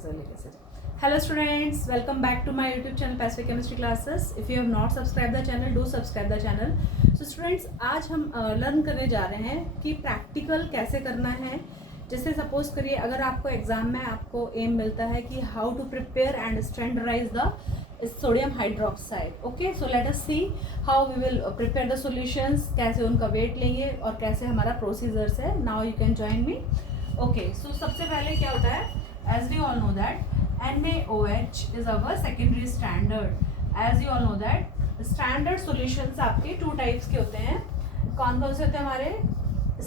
oxalic acid. Hello students, welcome back to my YouTube channel Pacific Chemistry Classes. If you have not subscribed the channel, do subscribe the channel. So students, आज हम learn करने जा रहे हैं कि practical कैसे करना है. जैसे सपोज करिए अगर आपको एग्जाम में आपको एम मिलता है कि how to prepare and standardize the sodium hydroxide. Okay, so let us see how we will prepare the solutions, कैसे उनका वेट लेंगे और कैसे हमारा प्रोसीजर्स है. Now you can join me. Okay, so सबसे पहले क्या होता है, as we all know that NaOH is our secondary standard. As you all know that standard solutions आपके two types के होते हैं. कौन कौन से होते हैं हमारे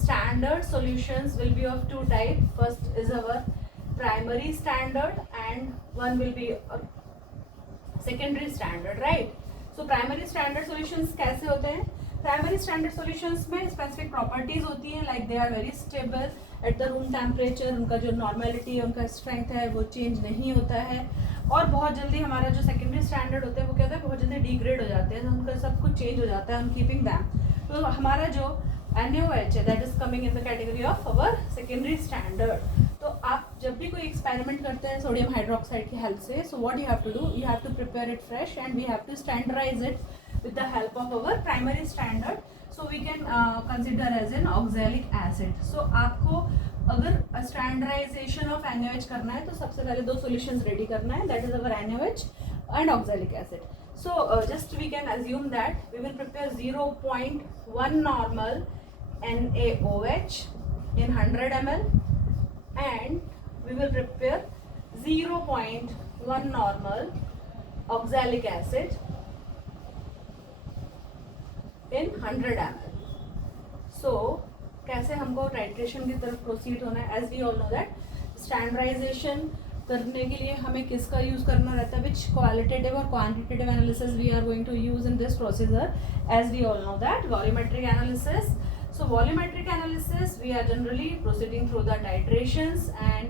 standard solutions? Will be of two type. First is our primary standard and one will be secondary standard, right? So primary standard solutions कैसे होते हैं? प्राइमरी स्टैंडर्ड सॉल्यूशंस में स्पेसिफिक प्रॉपर्टीज होती हैं, like they are very stable at the room temperature. उनका जो normality है, उनका स्ट्रेंथ है, वो चेंज नहीं होता है. और बहुत जल्दी हमारा जो सेकेंडरी स्टैंडर्ड होता है वो क्या होता है, बहुत जल्दी डिग्रेड हो जाते हैं, उनका सब कुछ चेंज हो जाता है. कीपिंग दैम, तो हमारा जो NaOH है that is coming in the category of our secondary standard. तो आप जब भी कोई एक्सपेरिमेंट करते हैं सोडियम हाइड्रोक्साइड की हेल्प से, so what you have to do, you have to prepare it fresh and we have to standardise it with the help of our primary standard, so we can consider as an oxalic acid. So आपको अगर standardisation of NaOH करना है तो सबसे पहले दो solutions ready करना है, that is our NaOH and oxalic acid. So just we can assume that we will prepare 0.1 normal NaOH in 100 ml and we will prepare 0.1 normal oxalic acid in 100 ml. So कैसे हमको titration की तरफ proceed होना है. As we all know that standardisation करने के लिए हमें किसका यूज करना रहता है, विच क्वालिटेटिव और quantitative analysis we are going to use in this procedure. As we all know that volumetric analysis. So volumetric analysis we are generally proceeding through the titrations and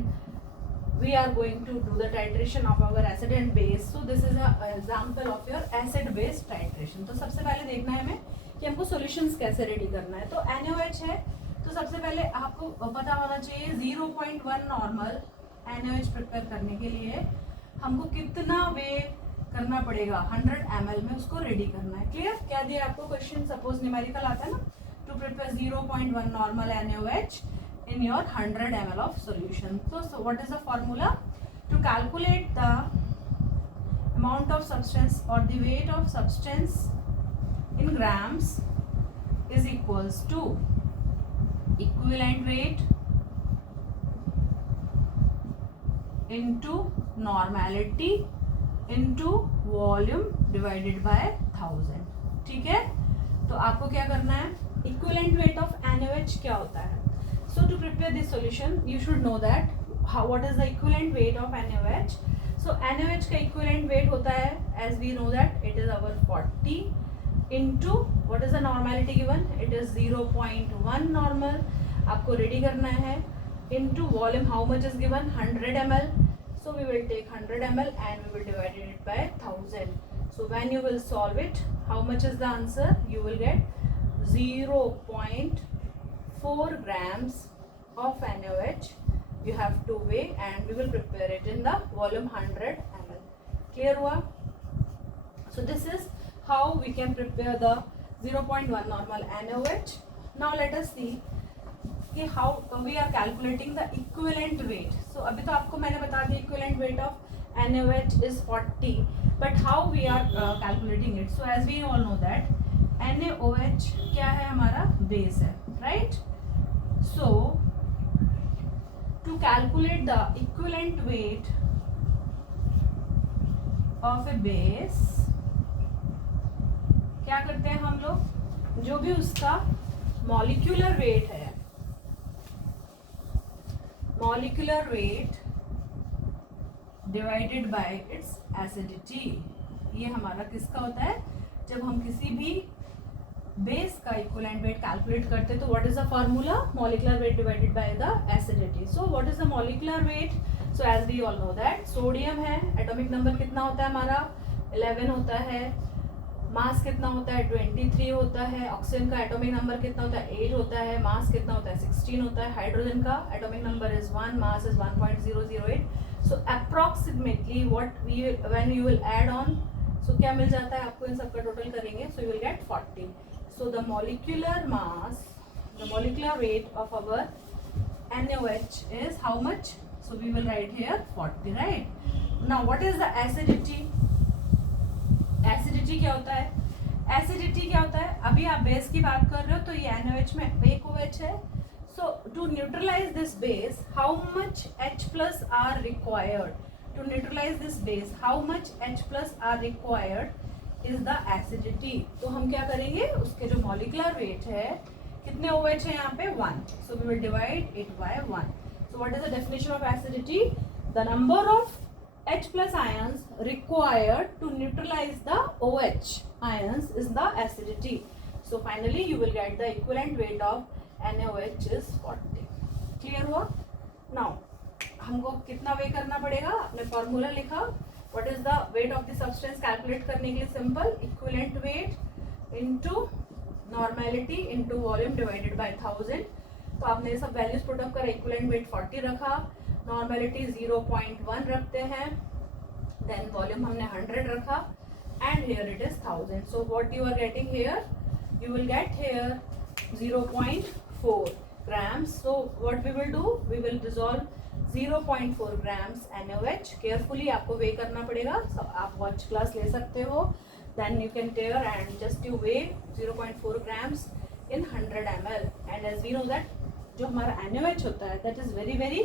we are going to do the titration of our acid and base. So this is a example of your acid base titration. तो सबसे पहले देखना है हमें कि हमको solutions कैसे ready करना है. तो NaOH है तो सबसे पहले आपको पता होना चाहिए 0.1 नॉर्मल NaOH प्रिपेयर करने के लिए हमको कितना वे करना पड़ेगा, 100 ml में उसको रेडी करना है. क्लियर? क्या दिया आपको क्वेश्चन, सपोज न्यूमेरिकल आता है ना, to prepare 0.1 normal NaOH in your 100 ml of solution. So what is the formula? To calculate the amount of substance or the weight of substance in grams is equals to equivalent weight into normality into volume divided by 1000. ठीक है, तो आपको क्या करना है, equivalent weight of NaOH क्या होता है. So to prepare this solution you should know that what is the equivalent weight of NaOH. So NaOH का equivalent weight होता है, as we know that it is our 40 into what is the normality given, it is 0.1 normal. आपको ready करना है into volume how much is given, 100 ml. So we will take 100 ml and we will divide it by 1000. So when you will solve it, how much is the answer, you will get 0.4 grams of NaOH you have to weigh and we will prepare it in the volume 100 ml. Clear हुआ? So this is how we can prepare the 0.1 normal NaOH. Now let us see कि how we are calculating the equivalent weight. So अभी तो आपको मैंने बता दिया equivalent weight of NaOH is 40, but how we are calculating it. So as we all know that NaOH क्या है, हमारा बेस है, right? So to calculate the equivalent weight of a base, क्या करते हैं हम लोग, जो भी उसका मॉलिक्यूलर वेट है, molecular weight divided bye it's acidity, ये हमारा किसका होता है, जब हम किसी भी बेस का इक्विवेलेंट वेट कैलकुलेट करते हैं. तो what is the formula, molecular weight divided by the acidity. So what is the molecular weight. So as we all know that sodium है, एटॉमिक नंबर कितना होता है हमारा, 11 होता है. मास कितना होता है, 23 होता है. ऑक्सीजन का एटॉमिक नंबर कितना होता है, 8 होता है. मास कितना होता है, 16 होता है. हाइड्रोजन का atomic number is 1, mass is 1.008. So approximately when you will add on, so क्या मिल जाता है आपको, इन सबका टोटल करेंगे, so you will get 40. So the molecular mass, the molecular weight of our NaOH is how much? So we will write here 40, right? Now what is the acidity? Acidity क्या होता है? Acidity क्या होता है? अभी आप base की बात कर रहे हो तो ये NaOH में एक OH है. So to neutralize this base, how much H plus are required? To neutralize this base, how much H plus are required is the acidity. तो हम क्या करेंगे, उसके जो molecular weight है, कितने OH है यहाँ पे 1. So we will divide it by 1. So what is the definition of acidity? The number of H plus ions required to neutralize the OH ions is the acidity. So finally you will get the equivalent weight of NaOH is 40. Clear हुआ? Now हमको कितना weigh करना पड़ेगा, आपने formula लिखा. What is the weight of the substance? Calculate करने के लिए simple, equivalent weight into normality into volume divided by 1000. तो आपने ये सब वैल्यूज पुट अप कर इक्विवेलेंट वेट 40 रखा, नॉर्मेलिटी 0.1 रखते हैं, देन वॉल्यूम हमने 100 रखा, and here it is 1000. So what you are getting here, you will get here 0.4 grams. So what we will do, we will dissolve 0.4 grams NaOH. Carefully आपको वे करना पड़ेगा. so, आप watch class ले सकते हो, then you can tear and just you weigh 0.4 grams in 100 ml. And as we know that जो हमारा NaOH होता है that is very very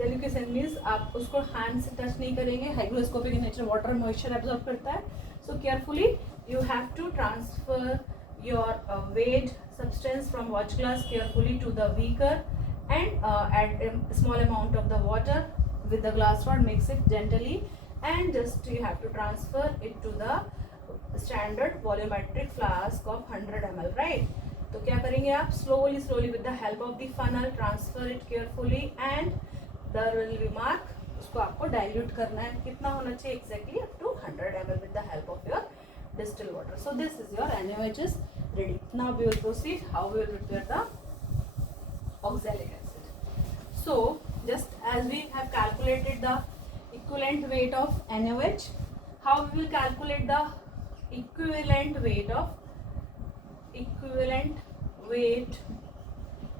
delicate, means आप उसको hand से टच नहीं करेंगे, hygroscopic in nature, water moisture absorb करता है. So carefully you have to transfer your weighed substance from watch glass carefully to the beaker and add a small amount of the water with the glass rod, mix it gently and just you have to transfer it to the standard volumetric flask of 100 ml, right? तो क्या करेंगे आप, slowly with the help of the funnel transfer it carefully and there will be mark. उसको आपको dilute करना है, कितना होना चाहिए exactly, up to 100 ml with the help of your distilled water. So this is your NaOH is ready. Now we will proceed how we will prepare the oxalic acid. So just as we have calculated the equivalent weight of NaOH, how we will calculate the equivalent weight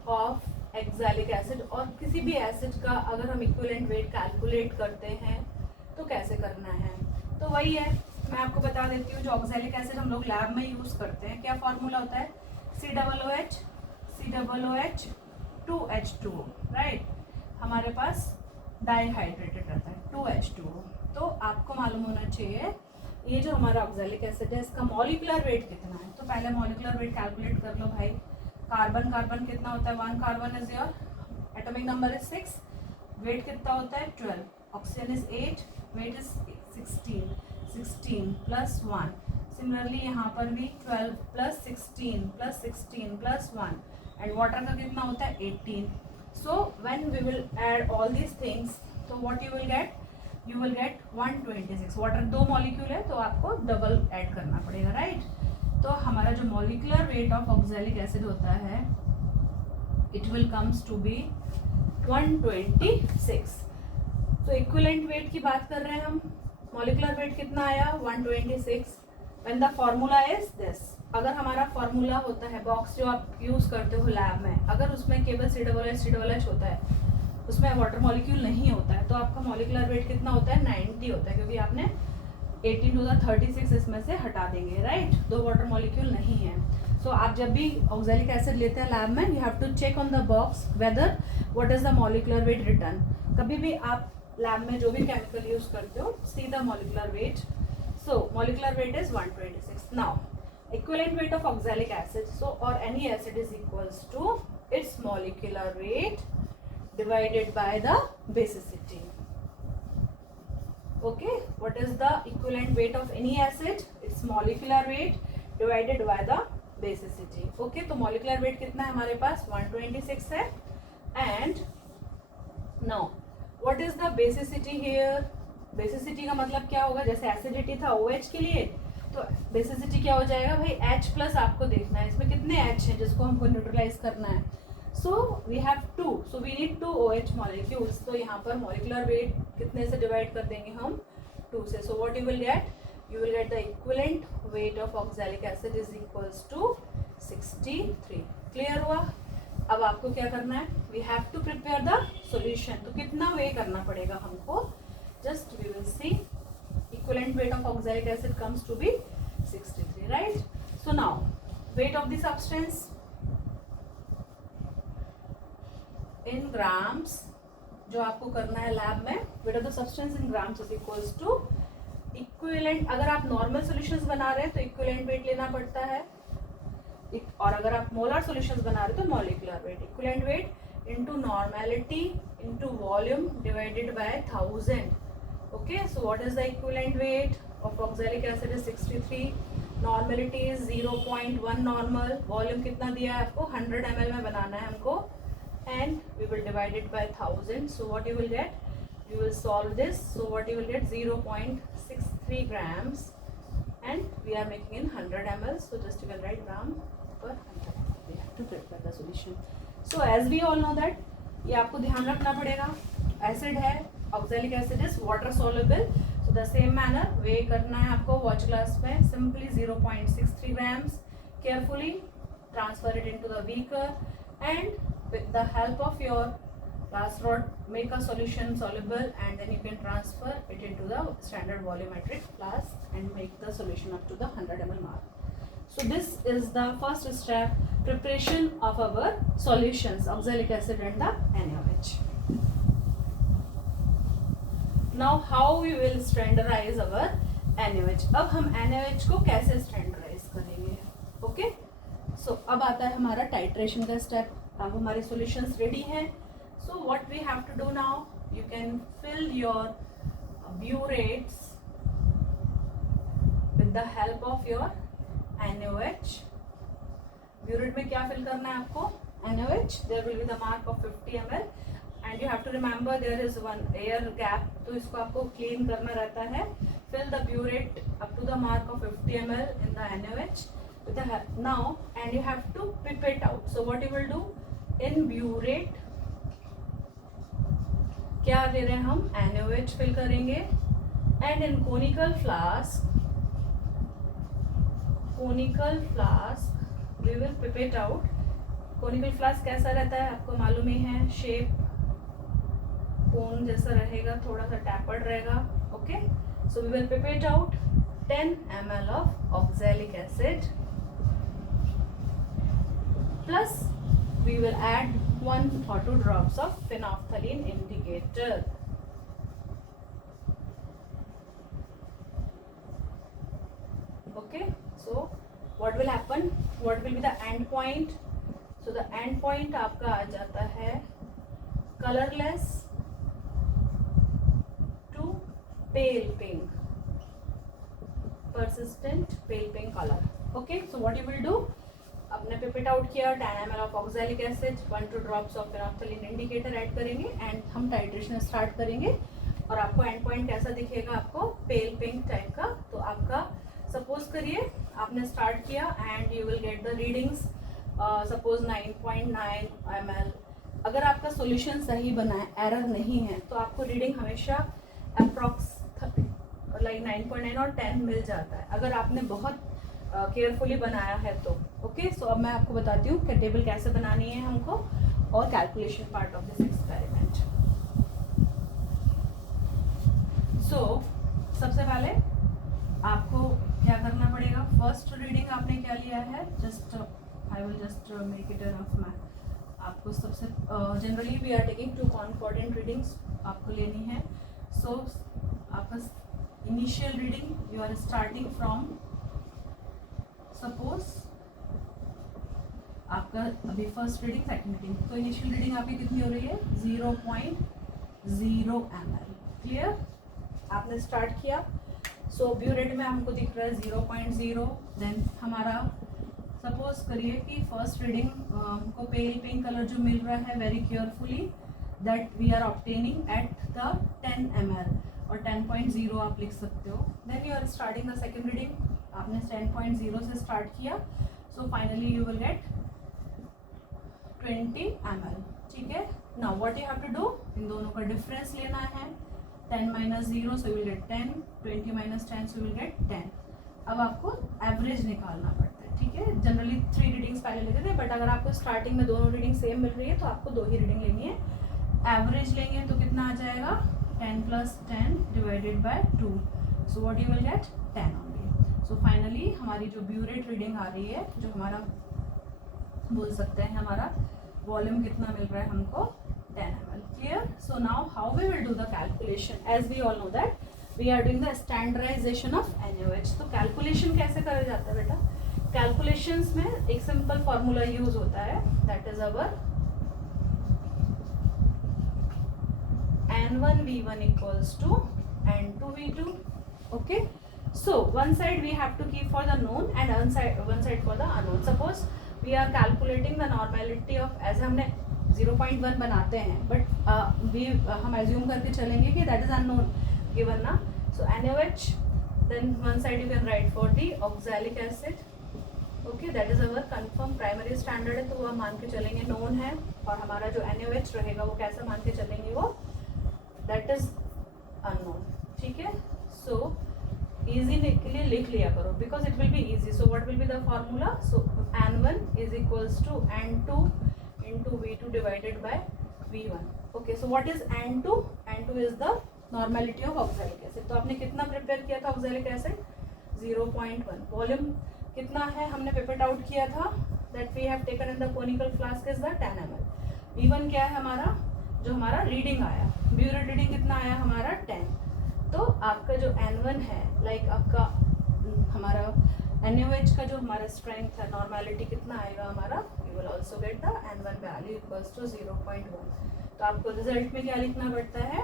of oxalic acid. और किसी भी acid का अगर हम equivalent weight calculate करते हैं तो कैसे करना है, तो वही है, मैं आपको बता देती हूँ. जो ऑक्सैलिक एसिड हम लोग लैब में यूज़ करते हैं, क्या फॉर्मूला होता है, COOH 2H2O, राइट. हमारे पास डाइहाइड्रेटेड रहता है 2H2O. तो आपको मालूम होना चाहिए ये जो हमारा ऑक्सैलिक एसिड है इसका मॉलिक्यूलर वेट कितना है. तो पहले मॉलिक्यूलर वेट कैलकुलेट कर लो भाई. कार्बन कितना होता है, 1 carbon is your atomic number is 6, weight कितना होता है 12, oxygen is 8, weight is 16 plus 1. Similarly यहाँ पर भी 12 प्लस 16 प्लस 1 एंड वाटर का कितना होता है 18. So when we will add all these things, तो what you will get, you will get 126. Water 2 molecule है तो आपको डबल ऐड करना पड़ेगा, राइट. तो हमारा जो molecular weight of oxalic acid होता है it will comes to be 126. तो इक्विवेलेंट वेट की बात कर रहे हैं हम, मॉलिक्यूलर वेट कितना आया 126. When the formula is this. अगर हमारा फॉर्मूला होता है बॉक्स जो आप यूज करते हो लैब में, अगर उसमें केवल COOH होता है, उसमें वाटर मॉलिक्यूल नहीं होता है, तो आपका मॉलिक्यूलर वेट कितना होता है 90 होता है, क्योंकि आपने 18 टू द 36 इसमें से हटा देंगे, राइट. 2 वाटर मॉलिक्यूल नहीं है. सो आप जब भी ऑक्सैलिक एसिड लेते हैं लैब में, you have to check on the box whether what is the molecular weight return. कभी भी आप लैब में जो भी केमिकल यूज करते हो, see the molecular weight. So molecular weight is 126. Now equivalent weight of oxalic acid, so or any acid is equals to its molecular weight divided by the basicity. Okay, what is the equivalent weight of any acid? Its molecular weight divided by the basicity. Okay, तो molecular weight कितना है हमारे पास 126 है. And now what is the basicity here? Basicity का मतलब क्या होगा, जैसे acidity था OH के लिए, तो बेसिसिटी क्या हो जाएगा भाई H प्लस. आपको देखना है इसमें कितने H हैं जिसको हमको न्यूट्रलाइज करना है. So we have 2, so we need 2 OH molecules. तो यहाँ पर मॉलिकुलर वेट कितने से डिवाइड कर देंगे हम? 2 से. So what you will get? You will get the equivalent weight of oxalic acid is equals to 63. Clear हुआ? अब आपको क्या करना है? We have to prepare the solution. तो कितना वे करना पड़ेगा हमको? Just we will see. Equivalent weight of oxalic acid comes to be 63, right? So now weight of the substance in grams, जो आपको करना है लैब में, weight of the substance in grams is equals to equivalent. अगर आप normal solutions बना रहे हैं तो इक्विवेलेंट वेट लेना पड़ता है, और अगर आप मोलर सॉल्यूशंस बना रहे हैं तो molecular weight. Equivalent weight into normality into volume divided by 1000. Okay, so what is the equivalent weight of oxalic acid is 63. Normality is 0.1 normal. Volume कितना दिया है आपको? 100 ml में बनाना है हमको, and we will divide it by 1000. So what you will get? You will solve this. So what you will get? 0.63 grams, and we are making in 100 ml. So just you can write gram per 100. We have to prepare the solution. So as we all know that, ये आपको ध्यान रखना पड़ेगा. Acid है, oxalic acid is water soluble. So the same manner weigh करना है आपको watch glass में. Simply 0.63 grams. Carefully transfer it into the beaker, and with the help of your glass rod make a solution soluble, and then you can transfer it into the standard volumetric flask and make the solution up to the 100 ml mark. So this is the first step, preparation of our solutions, oxalic acid and the NaOH. Now how we will standardize our NaOH? अब हम NaOH को कैसे standardize करेंगे? Okay? So अब आता है हमारा titration का step. अब हमारे solutions ready हैं. So what we have to do now, you can fill your butates with the help of your NaOH. Burate में क्या fill करना है आपको? NaOH. There will be the mark of 50 ml, and you have to remember there is one air gap, तो इसको आपको clean करना रहता है. Fill the burate up to the mark of 50 ml in the NaOH with the now, and you have to pip it out. So what you will do in burate, क्या दे रहे हैं हम? NaOH फिल करेंगे, and in conical flask we will pip it out. Conical flask कैसा रहता है आपको मालूम ही है, शेप कोन जैसा रहेगा, थोड़ा सा टैपर्ड रहेगा. Okay, so we will pip it out 10 ml of oxalic acid, plus we will add 1 or 2 drops of phenolphthalein indicator. Okay, so what will happen? What will be the end point? So the end point आपका आ जाता है colorless to pale pink, persistent pale pink color. Okay, so what you will do? आपने pipette out किया, 10 ml of oxalic acid, 1-2 drops of phenolphthalein indicator add करेंगे, and हम titration start करेंगे. और आपको एंड पॉइंट कैसा दिखेगा? आपको पेल पिंक टाइप का. तो आपका सपोज करिए आपने स्टार्ट किया, and you will get the readings suppose 9.9 ml. अगर आपका सॉल्यूशन सही बना है, एरर नहीं है, तो आपको रीडिंग हमेशा अप्रॉक्स लाइक 9.9 और 10 मिल जाता है, अगर आपने बहुत केयरफुली बनाया है तो. ओके, सो अब मैं आपको बताती हूँ कि टेबल कैसे बनानी है हमको, और calculation part of this experiment. So सबसे पहले आपको क्या करना पड़ेगा? फर्स्ट रीडिंग आपने क्या लिया है? Just I will just make it rough math. आपको सबसे generally we are taking 2 concordant readings आपको लेनी है. सो आपका initial reading you are starting from, suppose आपका अभी फर्स्ट रीडिंग, सेकंड रीडिंग, तो इनिशियल रीडिंग आपकी कितनी हो रही है? 0.0 ml. क्लियर? आपने स्टार्ट किया. सो ब्यूरेट में हमको दिख रहा है 0.0. देन हमारा सपोज करिए कि फर्स्ट रीडिंग हमको पेल पिंक कलर जो मिल रहा है, very carefully that we are obtaining at the 10 ml, और 10.0 आप लिख सकते हो. Then you are starting the second reading, आपने 10.0 से स्टार्ट किया. So finally you will get 20 ml, ठीक है। Now what you have to do, इन दोनों का डिफरेंस लेना है, 10 minus 0 so you will get 10, 20 minus 10 so you will get 10। अब आपको एवरेज निकालना पड़ता है, ठीक है। जनरली 3 रीडिंग्स पहले लेते थे, बट अगर आपको स्टार्टिंग में दोनों रीडिंग सेम मिल रही है तो आपको 2 ही रीडिंग लेनी है। एवरेज लेंगे तो कितना आ जाएगा, 10 plus 10 divided by 2, so what you will get 10 only। so finally हमारी जो ब्यूरेट रीडिंग आ रही है, जो हमारा बोल सकते हैं हमारा वॉल्यूम कितना मिल रहा है हमको, 10 ml। Clear? So now how we will do the calculation? As we all know that we are doing the standardization of NaOH। तो calculation कैसे करा जाता है बेटा, calculations में एक सिंपल फॉर्मूला यूज होता है, that is our N1V1 equals to N2V2। okay, so one side we have to keep for the known and one side for the unknown। suppose we are calculating the normality of, ऐसे हमने 0.1 बनाते हैं, but हम assume करके चलेंगे कि that is unknown given ना। So NaOH, then one side you can write for the oxalic acid, okay, that is our confirm primary standard है, तो वो हम मान के चलेंगे नोन है। और हमारा जो NaOH रहेगा वो कैसे मान के चलेंगे, वो दैट इज अननोन, ठीक है। सो इजी के लिए लिख लिया करो, because it will be easy. So what will be the formula, so N1 is equals to N2 into V2 divided by V1। okay, so what is N2? N2 is the normality of oxalic acid। तो आपने कितना prepare किया था oxalic acid, 0.1। Volume कितना है हमने पेपेट out किया था, that we have taken in the conical flask is the 10 ml। V1 क्या है हमारा, जो हमारा रीडिंग आया, ब्यूरेट रीडिंग कितना आया हमारा 10। तो आपका जो N1 है, लाइक आपका हमारा NaOH का जो हमारा स्ट्रेंथ है, नॉर्मेलिटी कितना आएगा हमारा, you will also get the N1 value equals to 0.1। तो आपको रिजल्ट में क्या लिखना पड़ता है,